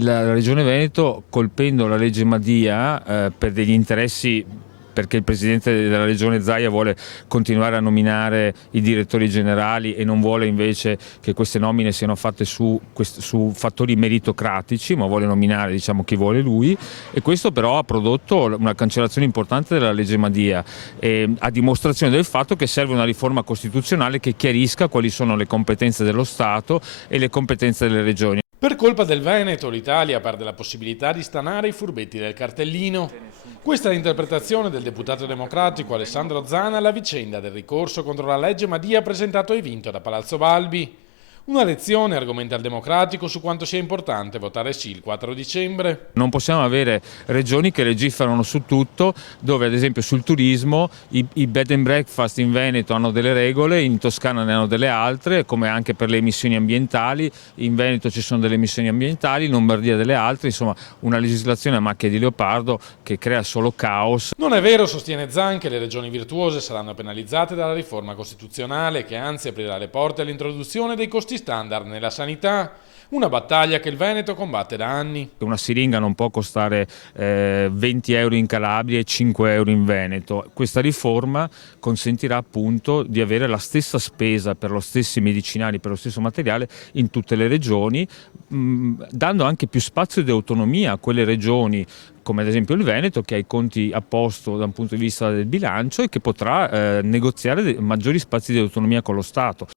La Regione Veneto, colpendo la legge Madia per degli interessi, perché il Presidente della Regione Zaia vuole continuare a nominare i direttori generali e non vuole invece che queste nomine siano fatte su fattori meritocratici, ma vuole nominare, diciamo, chi vuole lui, e questo però ha prodotto una cancellazione importante della legge Madia, a dimostrazione del fatto che serve una riforma costituzionale che chiarisca quali sono le competenze dello Stato e le competenze delle regioni. Per colpa del Veneto, l'Italia perde la possibilità di stanare i furbetti del cartellino. Questa è l'interpretazione del deputato democratico Alessandro Zana alla vicenda del ricorso contro la legge Madia presentato e vinto da Palazzo Balbi. Una lezione, argomenta il democratico, su quanto sia importante votare sì il 4 dicembre. Non possiamo avere regioni che legiferano su tutto, dove ad esempio sul turismo i bed and breakfast in Veneto hanno delle regole, in Toscana ne hanno delle altre, come anche per le emissioni ambientali. In Veneto ci sono delle emissioni ambientali, in Lombardia delle altre, insomma una legislazione a macchia di leopardo che crea solo caos. Non è vero, sostiene Zan, che le regioni virtuose saranno penalizzate dalla riforma costituzionale, che anzi aprirà le porte all'introduzione dei costi standard nella sanità. Una battaglia che il Veneto combatte da anni. Una siringa non può costare 20 euro in Calabria e 5 euro in Veneto. Questa riforma consentirà appunto di avere la stessa spesa per lo stessi medicinali, per lo stesso materiale in tutte le regioni, dando anche più spazio di autonomia a quelle regioni come ad esempio il Veneto, che ha i conti a posto da un punto di vista del bilancio e che potrà negoziare maggiori spazi di autonomia con lo Stato.